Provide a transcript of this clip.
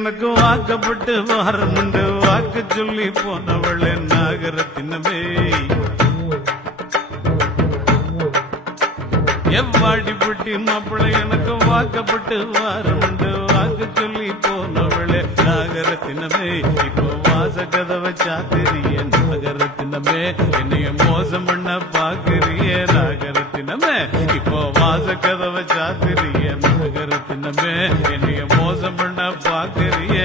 எனக்கு வாக்கப்பட்டு வாரமுண்டு வாக்கு சொல்லி போனவளே நாகரத்தினமே எவ்வாடி புட்டி மாப்பிள்ளை எனக்கு வாக்கப்பட்டு வாரமுண்டு வாக்கு சொல்லி போனவளே நாகரத்தினமே இப்போ வாச கதவை சாத்திரிய நாகரத்தினமே என்னைய மோசம் பண்ண பாக்குறிய நாகரத்தினமே இப்போ வாச கதவை சாத்திரிய நாகரத்தினமே என்னைய மோசம் பண்ண பாக்குறிய